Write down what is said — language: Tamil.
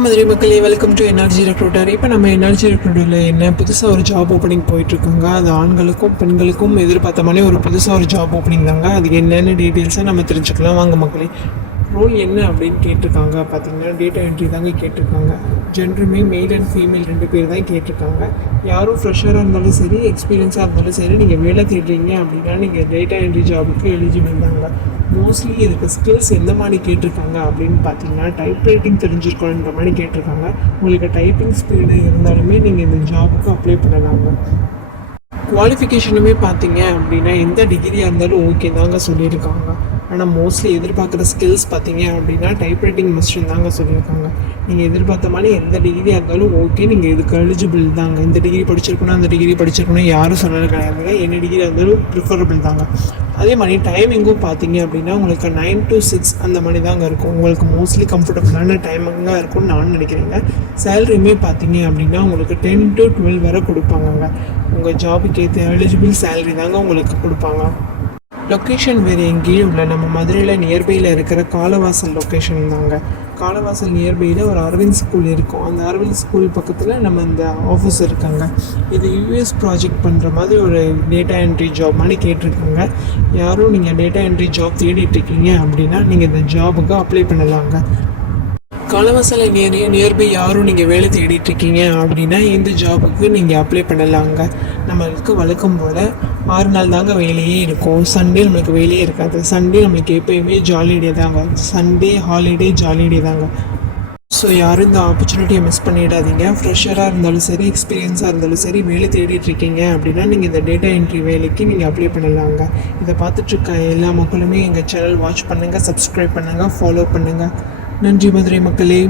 மதுரை மக்களே, வெல்கம் டு எனர்ஜி ரெக்ரூட்டர். இப்போ நம்ம எனர்ஜி ரெக்ரூட்டரில் என்ன புதுசாக ஒரு ஜாப் ஓப்பனிங் போயிட்டுருக்காங்க. அது ஆண்களுக்கும் பெண்களுக்கும் எதிர்பார்த்த மாதிரி ஒரு புதுசாக ஒரு ஜாப் ஓப்பனிங் தாங்க. அது என்னென்ன டீட்டெயில்ஸாக நம்ம தெரிஞ்சுக்கலாம் வாங்க மக்களே. ரோல் என்ன அப்படின்னு கேட்டிருக்காங்க பார்த்தீங்கன்னா, டேட்டா என்ட்ரி தாங்க கேட்டிருக்காங்க. ஜென்டருமே மெயில் அண்ட் ஃபீமேல் 2 பேர் தான் கேட்டிருக்காங்க. யாரும் ஃப்ரெஷராக இருந்தாலும் சரி, எக்ஸ்பீரியன்ஸாக இருந்தாலும் சரி, நீங்கள் வேலை தேடுறீங்க அப்படின்னா நீங்கள் டேட்டா என்ட்ரி ஜாபுக்கு எலிஜிபிள் தாங்க. மோஸ்ட்லி இதுக்கு ஸ்கில்ஸ் எந்த மாதிரி கேட்டிருக்காங்க அப்படின்னு பார்த்தீங்கன்னா, டைப் ரைட்டிங் தெரிஞ்சிருக்கணுன்ற மாதிரி கேட்டிருக்காங்க. உங்களுக்கு டைப்பிங் ஸ்பீடு இருந்தாலுமே நீங்கள் இந்த ஜாபுக்கு அப்ளை பண்ணலாங்க. குவாலிஃபிகேஷனுமே பார்த்தீங்க அப்படின்னா எந்த டிகிரியாக இருந்தாலும் ஓகே தாங்க சொல்லியிருக்காங்க. ஆனால் மோஸ்ட்லி எதிர்பார்க்குற ஸ்கில்ஸ் பார்த்தீங்க அப்படின்னா டைப் ரைட்டிங் மஸ்ட்னு தாங்க சொல்லியிருக்காங்க. நீங்கள் எதிர்பார்த்த மாதிரி எந்த டிகிரியாக இருந்தாலும் ஓகே, நீங்கள் இதுக்கு எலிஜிபிள் தாங்க. இந்த டிகிரி படிச்சிருக்கணும், அந்த டிகிரி படிச்சிருக்கணும் யாரும் சொல்லலை கிடையாதுங்க. என்ன டிகிரி இருந்தாலும் ப்ரிஃபரபிள் தாங்க. அதே மாதிரி டைமிங்கும் பார்த்தீங்க அப்படின்னா உங்களுக்கு 9 to 6 அந்த மாதிரி தாங்க இருக்கும். உங்களுக்கு மோஸ்ட்லி கம்ஃபர்டபுளான டைமிங்காக இருக்கும்னு நான் நினைக்கிறேங்க. சேலரியுமே பார்த்தீங்க அப்படின்னா உங்களுக்கு 10 to 12 வரை கொடுப்பாங்கங்க. உங்கள் ஜாபுக்கு ஏற்ற எலிஜிபிள் சேலரி தாங்க உங்களுக்கு கொடுப்பாங்க. லொக்கேஷன் வேறு எங்கேயும் இல்லை, நம்ம மதுரையில் நியர்பையில் இருக்கிற காலவாசல் லொக்கேஷன் தாங்க. காலவாசல் நியர்பையில் ஒரு அரவிந்த் ஸ்கூல் இருக்கும். அந்த அரவிந்த் ஸ்கூல் பக்கத்தில் நம்ம இந்த ஆஃபீஸ் இருக்காங்க. இது யூஎஸ் ப்ராஜெக்ட் பண்ணுற மாதிரி ஒரு டேட்டா என்ட்ரி ஜாப் மாதிரி கேட்டிருக்காங்க. யாரும் நீங்கள் டேட்டா என்ட்ரி ஜாப் தேடிட்டுருக்கீங்க அப்படின்னா நீங்கள் இந்த ஜாபுக்கு அப்ளை பண்ணலாங்க. காலவாசலை நியர்பை யாரும் நீங்கள் வேலை தேடிட்டுருக்கீங்க அப்படின்னா இந்த ஜாபுக்கு நீங்கள் அப்ளை பண்ணலாங்க. நம்மளுக்கு வழக்கம் போல் 6 நாள் தாங்க வேலையே இருக்கும். சண்டே நம்மளுக்கு வேலையே இருக்காது. சண்டே நம்மளுக்கு எப்போயுமே ஜாலிடே தாங்க. சண்டே ஹாலிடே ஜாலிடே தாங்க. ஸோ யாரும் இந்த ஆப்பர்ச்சுனிட்டியை மிஸ் பண்ணிடாதீங்க. ஃப்ரெஷராக இருந்தாலும் சரி, எக்ஸ்பீரியன்ஸாக இருந்தாலும் சரி, வேலை தேடிட்டுருக்கீங்க அப்படின்னா நீங்கள் இந்த டேட்டா என்ட்ரி வேலைக்கு நீங்கள் அப்ளை பண்ணலாங்க. இதை பார்த்துட்ருக்க எல்லா மக்களுமே எங்கள் சேனல் வாட்ச் பண்ணுங்கள், சப்ஸ்கிரைப் பண்ணுங்கள், ஃபாலோ பண்ணுங்கள். நன்றி மதுரை மக்களே.